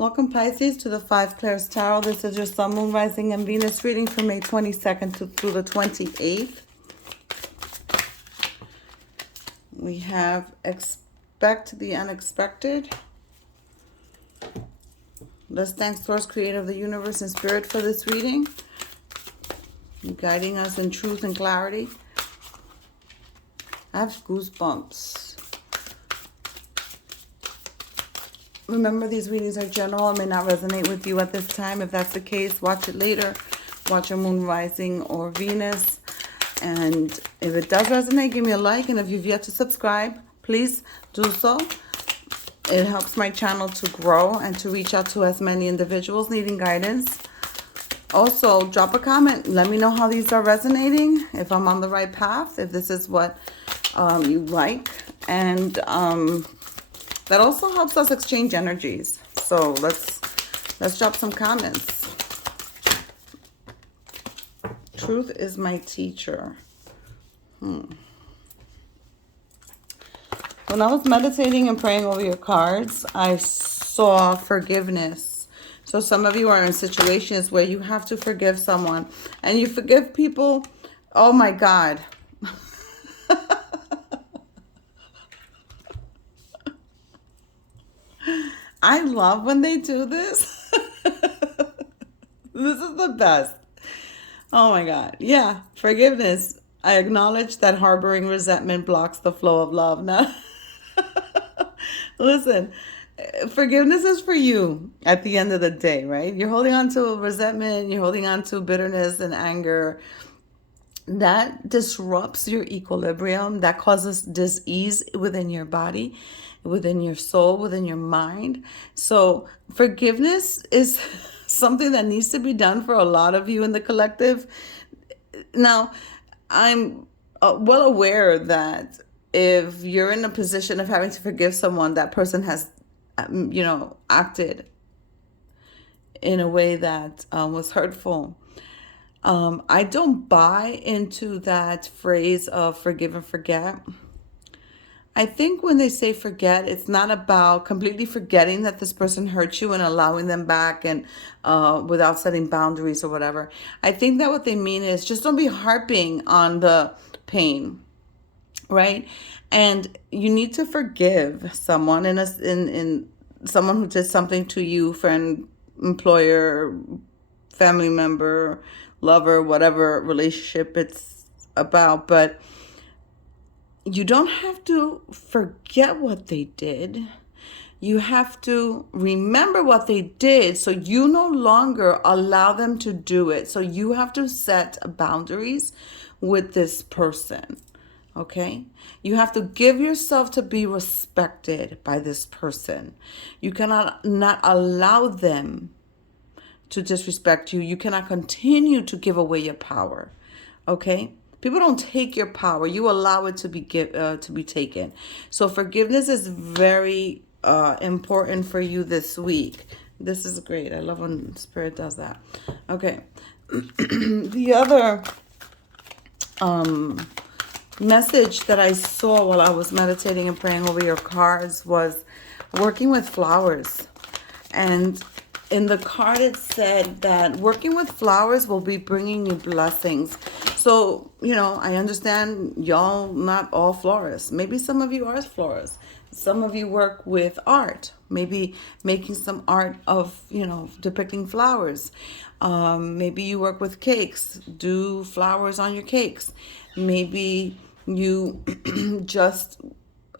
Welcome, Pisces, to the Five Clairs Tarot. This is your Sun, Moon, Rising, and Venus reading from May 22nd through the 28th. We have Expect the Unexpected. Let's thank Source, Creator of the Universe, and Spirit for this reading, guiding us in truth and clarity. I have goosebumps. Remember, these readings are general and may not resonate with you at this time. If that's the case, watch it later. Watch your Moon, Rising, or Venus. And if it does resonate, give me a like. And if you've yet to subscribe, please do so. It helps my channel to grow and to reach out to as many individuals needing guidance. Also, drop a comment. Let me know how these are resonating, if I'm on the right path, if this is what you like. And that also helps us exchange energies. So let's drop some comments. Truth is my teacher. When I was meditating and praying over your cards, I saw forgiveness. So some of you are in situations where you have to forgive someone. And you forgive people, oh my God. I love when they do this. This is the best. Oh my God. Yeah, forgiveness. I acknowledge that harboring resentment blocks the flow of love. Now, listen, forgiveness is for you at the end of the day, right? You're holding on to resentment, you're holding on to bitterness and anger. That disrupts your equilibrium. That causes dis-ease within your body, within your soul, within your mind. So forgiveness is something that needs to be done for a lot of you in the collective. Now, I'm well aware that if you're in a position of having to forgive someone, that person has, acted in a way that was hurtful. I don't buy into that phrase of forgive and forget. I think when they say forget, it's not about completely forgetting that this person hurt you and allowing them back and without setting boundaries or whatever. I think that what they mean is just don't be harping on the pain, right? And you need to forgive someone in someone who did something to you, friend, employer, family member, lover, whatever relationship it's about. But you don't have to forget what they did. You have to remember what they did so you no longer allow them to do it. So you have to set boundaries with this person, okay? You have to give yourself to be respected by this person. You cannot not allow them to disrespect you. You cannot continue to give away your power, okay? People don't take your power. You allow it to be taken. So forgiveness is very important for you this week. This is great. I love when Spirit does that. Okay. The other message that I saw while I was meditating and praying over your cards was working with flowers. And in the card, it said that working with flowers will be bringing you blessings. So, I understand y'all not all florists. Maybe some of you are florists. Some of you work with art, maybe making some art of, depicting flowers. Maybe you work with cakes, do flowers on your cakes. Maybe you just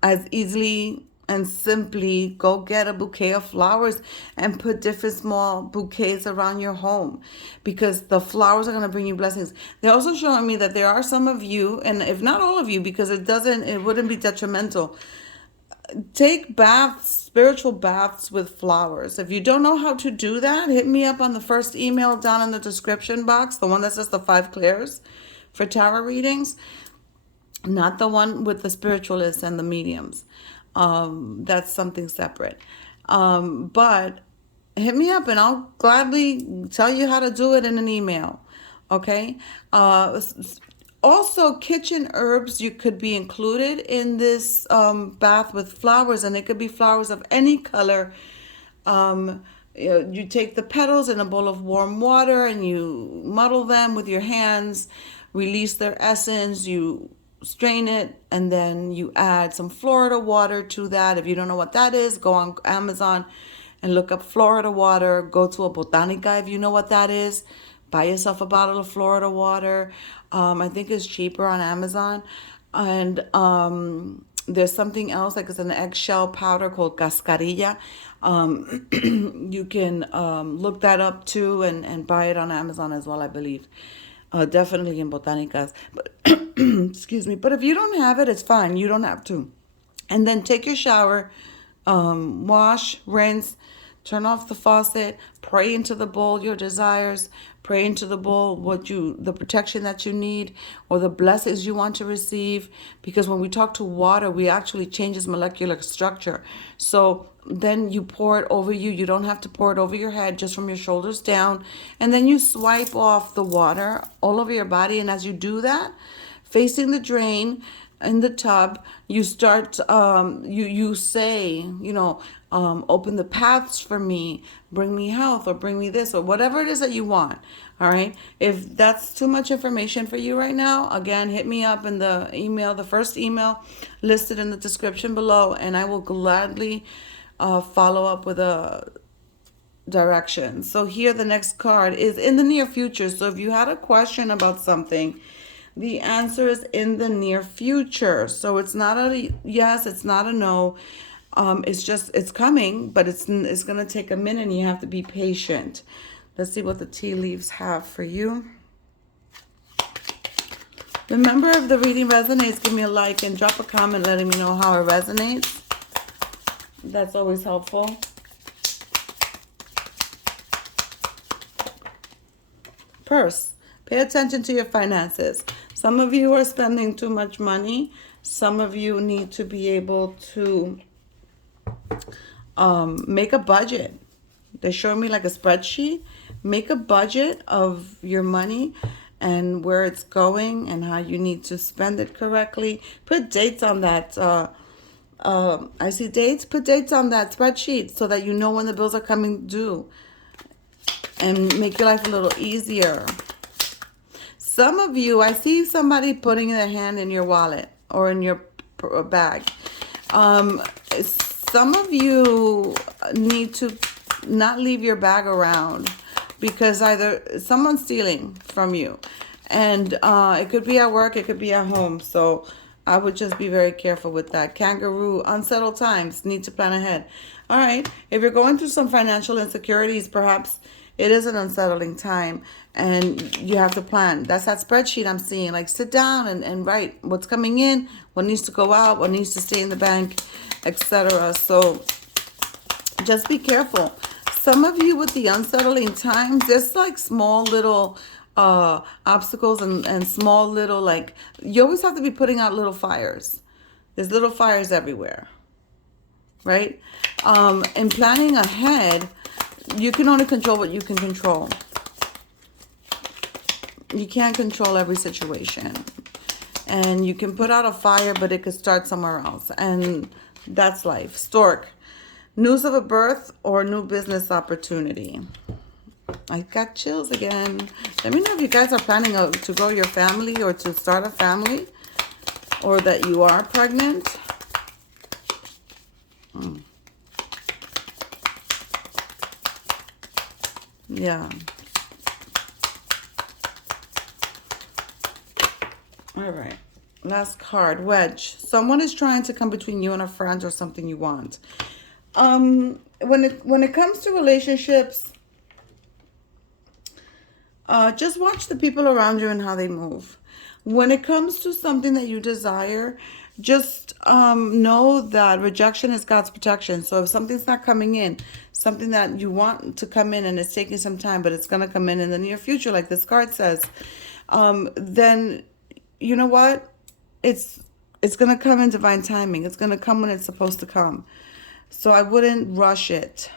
as easily and simply go get a bouquet of flowers and put different small bouquets around your home, because the flowers are going to bring you blessings. They're also showing me that there are some of you, and if not all of you, because it wouldn't be detrimental, take baths, spiritual baths with flowers. If you don't know how to do that, hit me up on the first email down in the description box, the one that says the 5 Clairs for tarot readings, not the one with the spiritualists and the mediums. That's something separate. But hit me up and I'll gladly tell you how to do it in an email. Okay. Also, kitchen herbs you could be included in this bath with flowers, and it could be flowers of any color. You take the petals in a bowl of warm water and you muddle them with your hands, release their essence, you strain it, and then you add some Florida water to that. If you don't know what that is, go on Amazon and look up Florida water. Go to a Botanica if you know what that is. Buy yourself a bottle of Florida water. I think it's cheaper on Amazon. And there's something else, like it's an eggshell powder called cascarilla. You can look that up too, and buy it on Amazon as well, I believe. Definitely in Botanicas. But excuse me. But if you don't have it, it's fine. You don't have to. And then take your shower, wash, rinse, turn off the faucet, pray into the bowl your desires, pray into the bowl the protection that you need or the blessings you want to receive. Because when we talk to water, we actually change its molecular structure. So then you pour it over you. You don't have to pour it over your head, just from your shoulders down. And then you swipe off the water all over your body. And as you do that, facing the drain in the tub, you start you say, open the paths for me, bring me health, or bring me this, or whatever it is that you want. All right, if that's too much information for you right now, again, hit me up in the first email listed in the description below, and I will gladly follow up with a direction. So here, the next card is in the near future. So if you had a question about something, the answer is in the near future. So it's not a yes, it's not a no. It's coming, but it's going to take a minute, and you have to be patient. Let's see what the tea leaves have for you. Remember, if the reading resonates, give me a like and drop a comment letting me know how it resonates. That's always helpful. Purse. Pay attention to your finances. Some of you are spending too much money. Some of you need to be able to make a budget. They're showing me like a spreadsheet. Make a budget of your money and where it's going and how you need to spend it correctly. Put dates on that. I see dates. Put dates on that spreadsheet so that you know when the bills are coming due, and make your life a little easier. Some of you, I see somebody putting their hand in your wallet or in your bag. Some of you need to not leave your bag around, because either someone's stealing from you, and it could be at work, it could be at home. So I would just be very careful with that. Kangaroo, unsettled times, need to plan ahead. All right, if you're going through some financial insecurities, perhaps it is an unsettling time and you have to plan. That's that spreadsheet I'm seeing. Like, sit down and write what's coming in, what needs to go out, what needs to stay in the bank, etc. So just be careful. Some of you with the unsettling times, there's like small little obstacles and small little, like, you always have to be putting out little fires. There's little fires everywhere, right? And planning ahead, you can only control what you can control. You can't control every situation. And you can put out a fire, but it could start somewhere else. And that's life. Stork. News of a birth or new business opportunity. I got chills again. Let me know if you guys are planning to grow your family or to start a family, or that you are pregnant. Yeah. All right. Last card, wedge. Someone is trying to come between you and a friend or something you want. When it comes to relationships, just watch the people around you and how they move. When it comes to something that you desire, just know that rejection is God's protection. So if something's not coming in, something that you want to come in and it's taking some time, but it's going to come in the near future, like this card says, then you know what? It's going to come in divine timing. It's going to come when it's supposed to come. So I wouldn't rush it.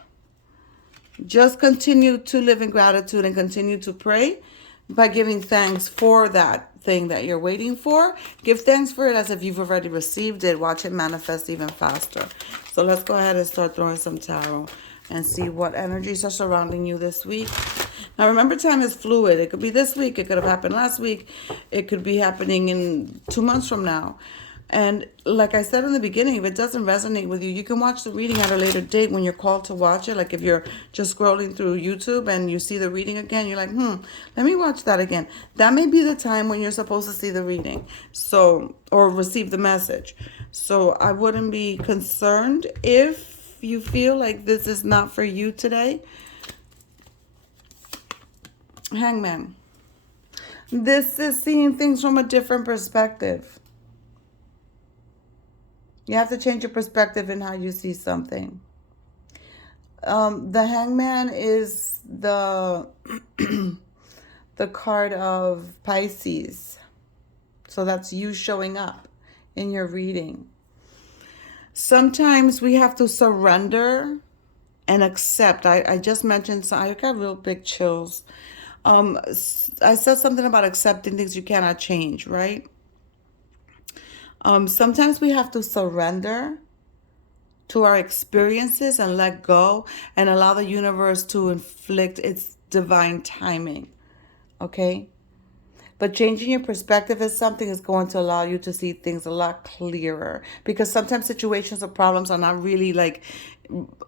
Just continue to live in gratitude and continue to pray by giving thanks for that thing that you're waiting for, give thanks for it as if you've already received it. Watch it manifest even faster. So let's go ahead and start throwing some tarot and see what energies are surrounding you this week. Now remember, time is fluid. It could be this week, it could have happened last week, it could be happening in 2 months from now. And like I said in the beginning, if it doesn't resonate with you, you can watch the reading at a later date when you're called to watch it. Like if you're just scrolling through YouTube and you see the reading again, you're like, let me watch that again. That may be the time when you're supposed to see the reading, so, or receive the message. So I wouldn't be concerned if you feel like this is not for you today. Hangman. This is seeing things from a different perspective. You have to change your perspective in how you see something. The Hangman is the the card of Pisces. So that's you showing up in your reading. Sometimes we have to surrender and accept. I just mentioned, so I got real big chills. I said something about accepting things you cannot change, right? Sometimes we have to surrender to our experiences and let go and allow the universe to inflict its divine timing. Okay? But changing your perspective is something that's going to allow you to see things a lot clearer. Because sometimes situations or problems are not really like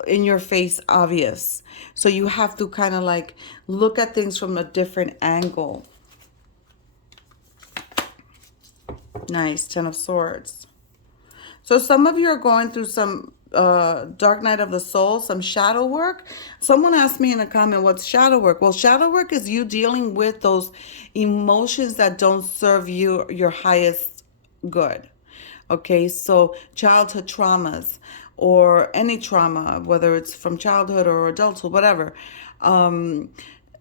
in your face obvious. So you have to kind of like look at things from a different angle. Nice. 10 of Swords. So some of you are going through some dark night of the soul, some shadow work. Someone asked me in a comment, what's shadow work? Well, shadow work is you dealing with those emotions that don't serve you, your highest good. Okay, so childhood traumas or any trauma, whether it's from childhood or adulthood, whatever.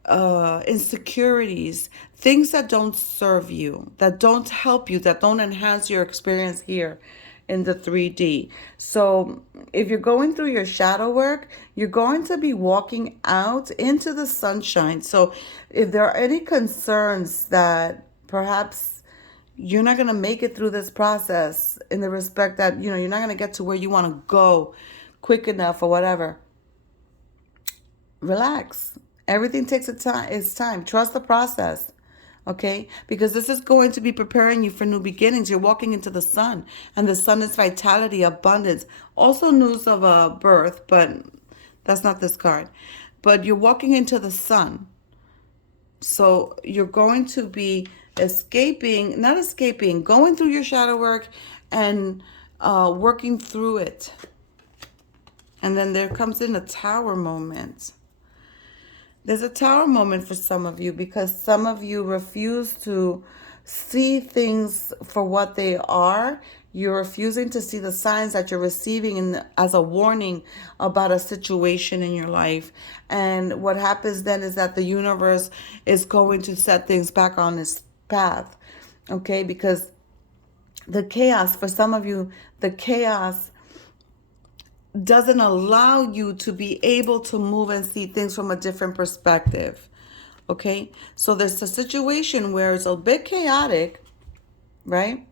Insecurities, things that don't serve you, that don't help you, that don't enhance your experience here in the 3D. So if you're going through your shadow work, you're going to be walking out into the sunshine. So if there are any concerns that perhaps you're not going to make it through this process in the respect that, you're not going to get to where you want to go quick enough or whatever, relax. Everything takes its time. Trust the process, okay? Because this is going to be preparing you for new beginnings. You're walking into the sun, and the sun is vitality, abundance. Also news of a birth, but that's not this card. But you're walking into the sun. So you're going to be going through your shadow work and working through it. And then there comes in a tower moment. There's a tower moment for some of you because some of you refuse to see things for what they are. You're refusing to see the signs that you're receiving as a warning about a situation in your life. And what happens then is that the universe is going to set things back on its path. Okay, because the chaos, for some of you, the chaos doesn't allow you to be able to move and see things from a different perspective. Okay, so there's a situation where it's a bit chaotic, right?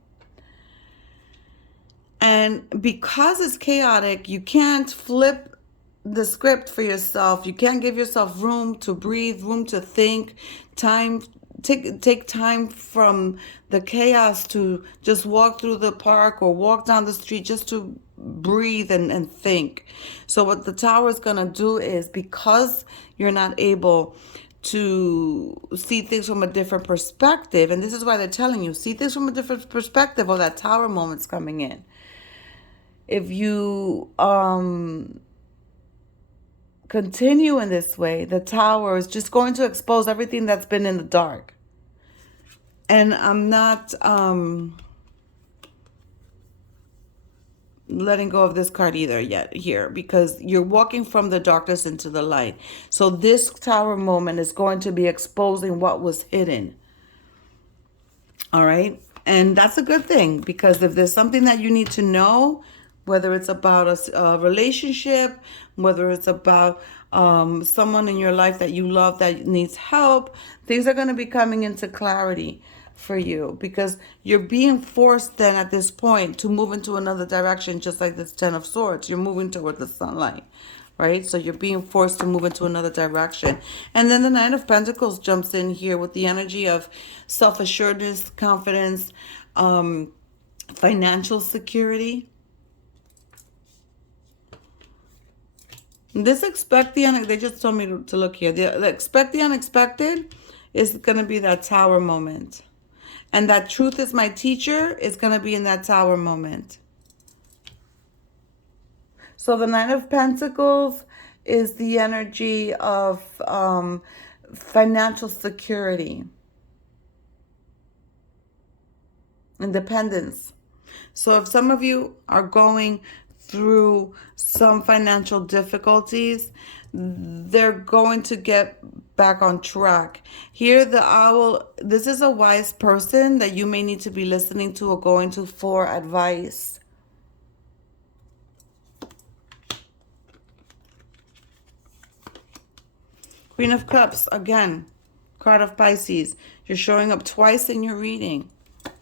And because it's chaotic, you can't flip the script for yourself. You can't give yourself room to breathe, room to think, time. Take time from the chaos to just walk through the park or walk down the street just to breathe and think. So what the tower is going to do is, because you're not able to see things from a different perspective, and this is why they're telling you, see things from a different perspective, or that tower moment's coming in. If you continue in this way, the tower is just going to expose everything that's been in the dark. And I'm not letting go of this card either yet here, because you're walking from the darkness into the light. So this tower moment is going to be exposing what was hidden. All right. And that's a good thing, because if there's something that you need to know, whether it's about a relationship, whether it's about someone in your life that you love that needs help, things are going to be coming into clarity. for you, because you're being forced then at this point to move into another direction, just like this Ten of Swords. You're moving toward the sunlight, right? So you're being forced to move into another direction. And then the Nine of Pentacles jumps in here with the energy of self-assuredness, confidence, financial security. This expect the they just told me to look here. The expect the unexpected is going to be that tower moment. And that truth is my teacher is going to be in that tower moment. So the Nine of Pentacles is the energy of financial security, independence. So if some of you are going through some financial difficulties, they're going to get back on track. Here, the owl, this is a wise person that you may need to be listening to or going to for advice. Queen of Cups, again, card of Pisces. You're showing up twice in your reading.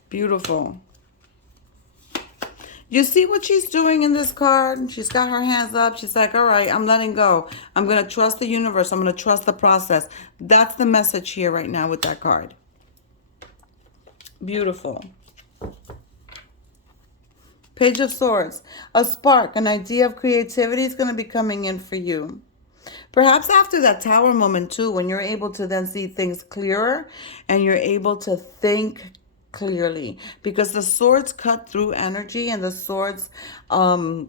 Beautiful. You see what she's doing in this card? She's got her hands up. She's like, all right, I'm letting go. I'm going to trust the universe. I'm going to trust the process. That's the message here right now with that card. Beautiful. Page of Swords. A spark, an idea of creativity is going to be coming in for you. Perhaps after that tower moment too, when you're able to then see things clearer and you're able to think clearly, because the swords cut through energy, and the swords bring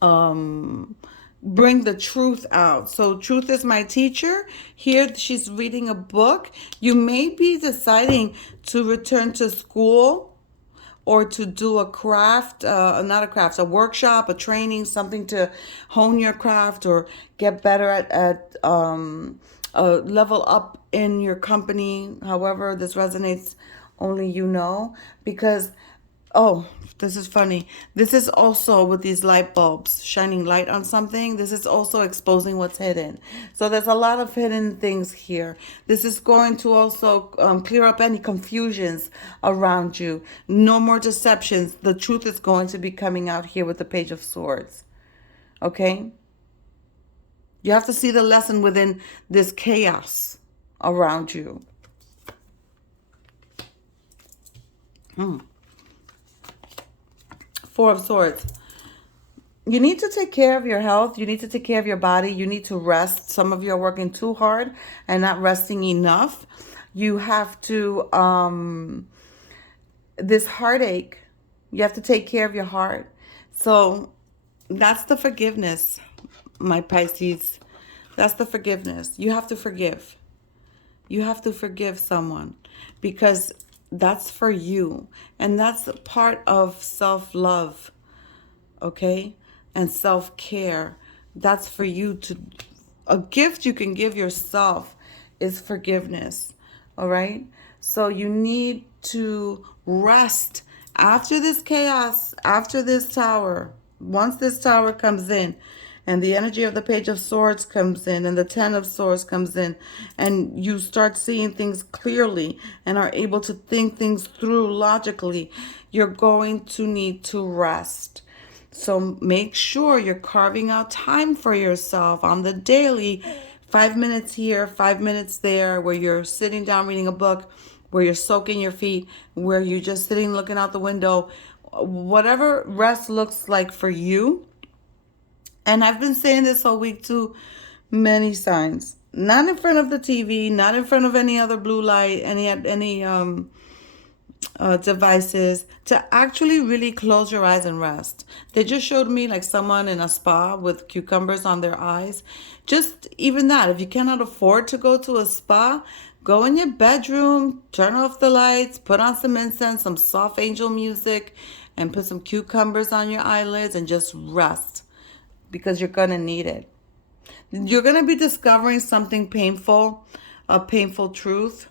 the truth out. So truth is my teacher. Here she's reading a book. You may be deciding to return to school or to do a craft, not a craft, a workshop, a training, something to hone your craft or get better at level up in your company. However this resonates, only you know. Because, oh, this is funny. This is also with these light bulbs, shining light on something. This is also exposing what's hidden. So there's a lot of hidden things here. This is going to also clear up any confusions around you. No more deceptions. The truth is going to be coming out here with the Page of Swords. Okay? You have to see the lesson within this chaos around you. Four of Swords. You need to take care of your health. You need to take care of your body. You need to rest. Some of you are working too hard and not resting enough. You have to, this heartache, you have to take care of your heart. So that's the forgiveness, my Pisces. That's the forgiveness. You have to forgive. You have to forgive someone, because that's for you. And that's part of self-love, okay? And self-care. That's for you to, a gift you can give yourself is forgiveness, all right? So you need to rest after this chaos, after this tower. Once this tower comes in, and the energy of the Page of Swords comes in, and the Ten of Swords comes in, and you start seeing things clearly and are able to think things through logically, you're going to need to rest. So make sure you're carving out time for yourself on the daily, 5 minutes here, 5 minutes there, where you're sitting down reading a book, where you're soaking your feet, where you're just sitting looking out the window, whatever rest looks like for you. And I've been saying this all week to many signs. Not in front of the TV, not in front of any other blue light, any devices, to actually really close your eyes and rest. They just showed me like someone in a spa with cucumbers on their eyes. Just even that, if you cannot afford to go to a spa, go in your bedroom, turn off the lights, put on some incense, some soft angel music, and put some cucumbers on your eyelids and just rest. Because you're going to need it. You're going to be discovering something painful, a painful truth.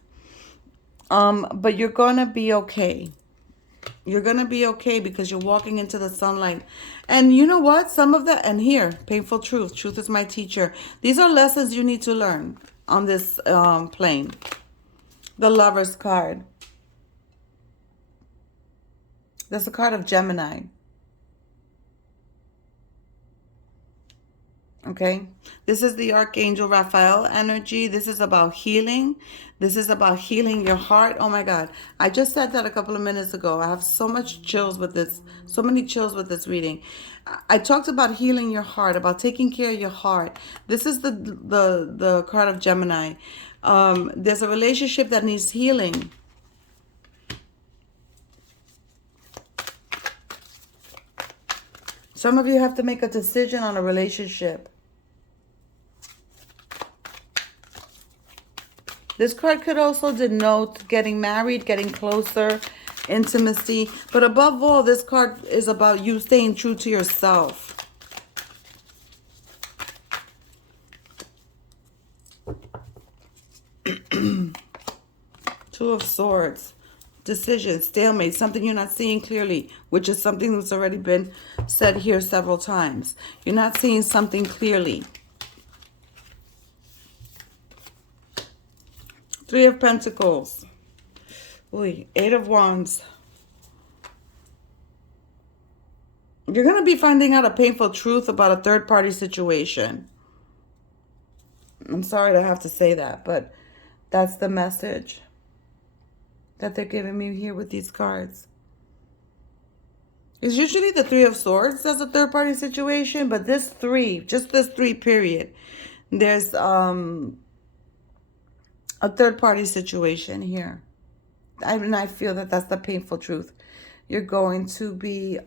But you're going to be okay. You're going to be okay because you're walking into the sunlight. And you know what? Some of that, and here, painful truth. Truth is my teacher. These are lessons you need to learn on this plane. The Lover's card. That's a card of Gemini. Okay. This is the Archangel Raphael energy. This is about healing. This is about healing your heart. Oh my God. I just said that a couple of minutes ago. I have so much chills with this, so many chills with this reading. I talked about healing your heart, about taking care of your heart. This is the card of Gemini. There's a relationship that needs healing. Some of you have to make a decision on a relationship. This card could also denote getting married, getting closer, intimacy. But above all, this card is about you staying true to yourself. Two of Swords. Decision, stalemate, something you're not seeing clearly, which is something that's already been said here several times. You're not seeing something clearly. Three of Pentacles. Ooh, Eight of Wands. You're going to be finding out a painful truth about a third-party situation. I'm sorry to have to say that, but that's the message that they're giving me here with these cards. It's usually the Three of Swords as a third-party situation, but this three, just this three period, there's a third-party situation here. I feel that that's the painful truth you're going to be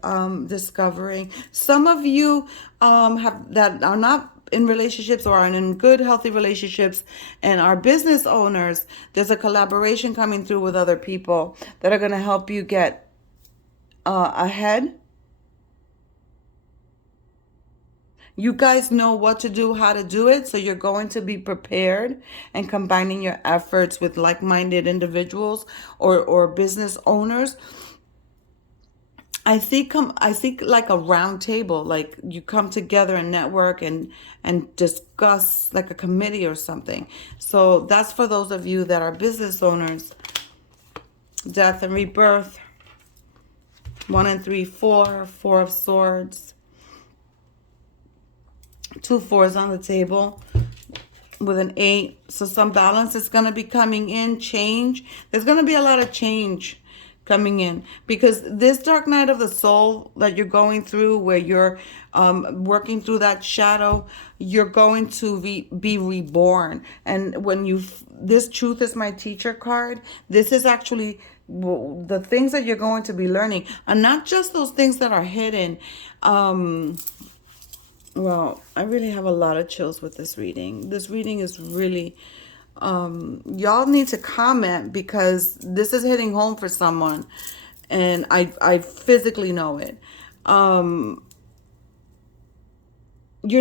discovering. Some of you that are not in relationships or are in good, healthy relationships and are business owners, there's a collaboration coming through with other people that are going to help you get ahead. You guys know what to do, how to do it, so you're going to be prepared and combining your efforts with like-minded individuals or business owners. I think like a round table, like you come together and network and discuss like a committee or something. So that's for those of you that are business owners. Death and rebirth. 1 and 3, 4, Four of Swords. 2 fours on the table with an 8. So some balance is going to be coming in, change. There's going to be a lot of change coming in, because this dark night of the soul that you're going through, where you're working through that shadow, you're going to be reborn. And when this truth is my teacher card, this is actually the things that you're going to be learning, and not just those things that are hidden. Well, I really have a lot of chills with this reading. This reading is really y'all need to comment, because this is hitting home for someone, and I physically know it. You're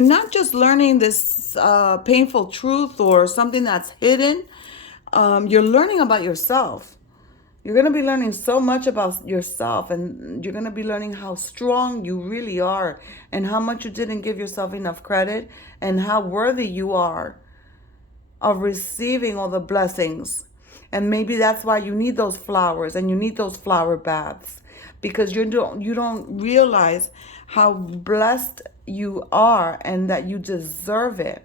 not just learning this painful truth or something that's hidden. You're learning about yourself. You're going to be learning so much about yourself, and you're going to be learning how strong you really are, and how much you didn't give yourself enough credit, and how worthy you are of receiving all the blessings. And maybe that's why you need those flowers, and you need those flower baths, because you don't realize how blessed you are and that you deserve it.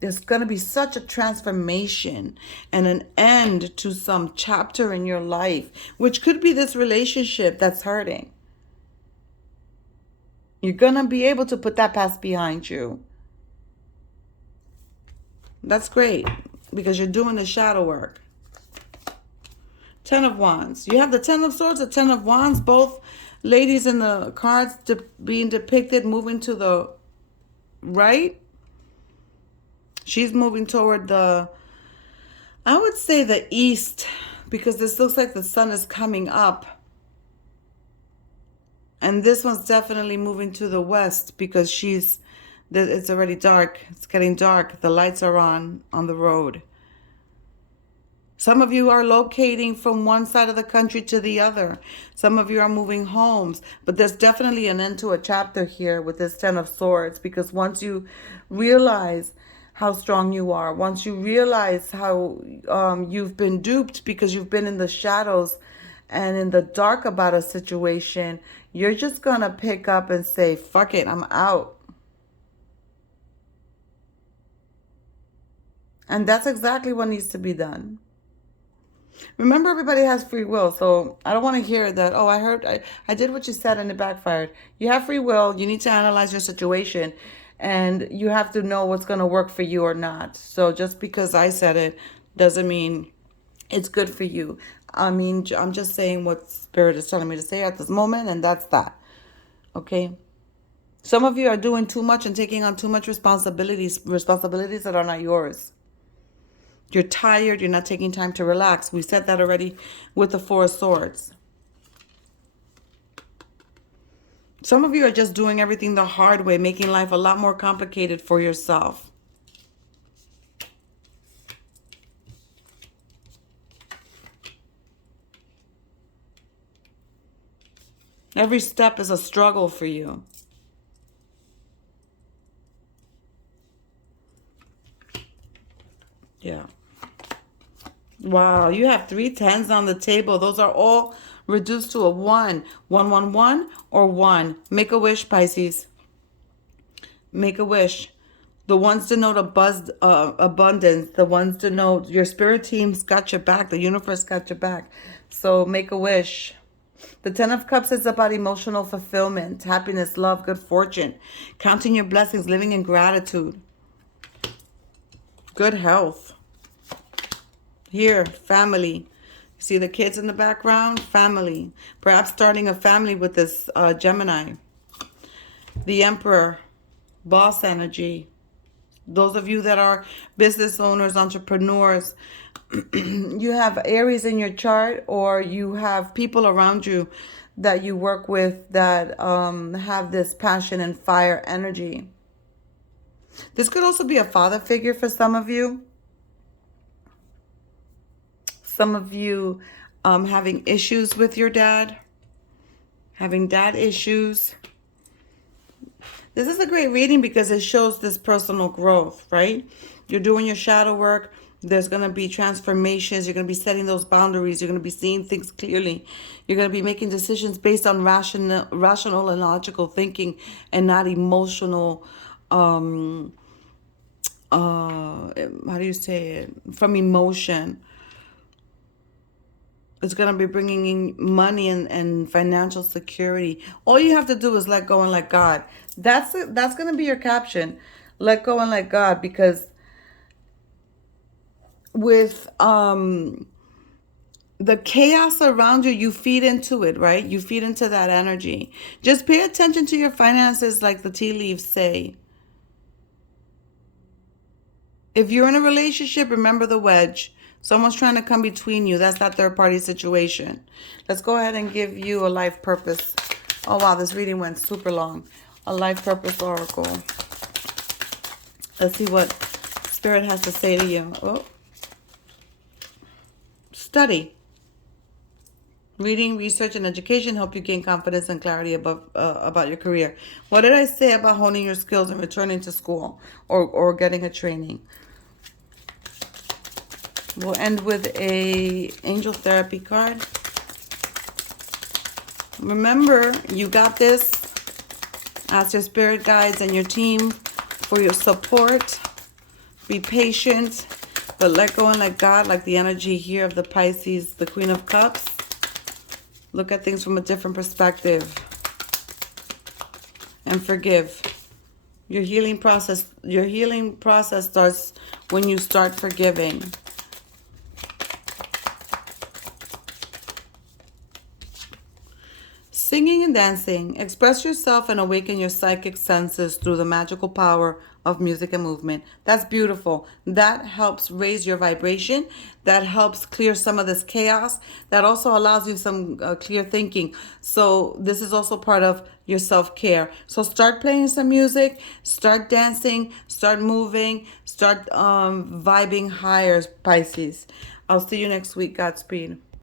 There's going to be such a transformation and an end to some chapter in your life, which could be this relationship that's hurting. You're going to be able to put that past behind you. That's great, because you're doing the shadow work. 10 of Wands. You have the 10 of Swords, the 10 of Wands, both ladies in the cards being depicted moving to the right. She's moving toward I would say the east, because this looks like the sun is coming up. And this one's definitely moving to the west, because it's already dark. It's getting dark. The lights are on the road. Some of you are locating from one side of the country to the other. Some of you are moving homes. But there's definitely an end to a chapter here with this 10 of Swords, because once you realize how strong you are, once you realize how you've been duped because you've been in the shadows and in the dark about a situation, you're just going to pick up and say, fuck it, I'm out. And that's exactly what needs to be done. Remember, everybody has free will. So I don't want to hear that, oh, I did what you said and it backfired. You have free will. You need to analyze your situation and you have to know what's going to work for you or not. So just because I said it doesn't mean it's good for you. I mean, I'm just saying what Spirit is telling me to say at this moment, and that's that. Okay? Some of you are doing too much and taking on too much responsibilities that are not yours. You're tired. You're not taking time to relax. We said that already with the Four of Swords. Some of you are just doing everything the hard way, making life a lot more complicated for yourself. Every step is a struggle for you. Yeah. Wow, you have 3 tens on the table. Those are all reduced to a 1. 1, 1, 1, or 1. Make a wish, Pisces. Make a wish. The ones denote abundance. The ones denote your spirit team's got your back. The universe got your back. So make a wish. The 10 of Cups is about emotional fulfillment, happiness, love, good fortune, counting your blessings, living in gratitude, good health. Here, family. See the kids in the background? Family. Perhaps starting a family with this Gemini. The Emperor, boss energy. Those of you that are business owners, entrepreneurs, you have Aries in your chart, or you have people around you that you work with that have this passion and fire energy. This could also be a father figure for some of you. Some of you having issues with your dad, having dad issues. This is a great reading because it shows this personal growth, right? You're doing your shadow work. There's going to be transformations. You're going to be setting those boundaries. You're going to be seeing things clearly. You're going to be making decisions based on rational and logical thinking and not emotional, how do you say it? From emotion. It's going to be bringing in money and financial security. All you have to do is let go and let God. That's it. That's going to be your caption. Let go and let God, because with the chaos around you, you feed into it, right? You feed into that energy. Just pay attention to your finances, like the tea leaves say. If you're in a relationship, remember the wedge. Someone's trying to come between you. That's that third party situation. Let's go ahead and give you a life purpose. Oh, wow, this reading went super long. A life purpose oracle. Let's see what Spirit has to say to you. Oh. Study. Reading, research, and education help you gain confidence and clarity about your career. What did I say about honing your skills and returning to school or getting a training? We'll end with a angel therapy card. Remember, you got this. Ask your spirit guides and your team for your support. Be patient, but let go and let God, like the energy here of the Pisces, the Queen of Cups. Look at things from a different perspective. And forgive. Your healing process starts when you start forgiving. Singing and dancing. Express yourself and awaken your psychic senses through the magical power of music and movement. That's beautiful. That helps raise your vibration. That helps clear some of this chaos. That also allows you some clear thinking. So this is also part of your self-care. So start playing some music, start dancing, start moving, start vibing higher, Pisces. I'll see you next week. Godspeed.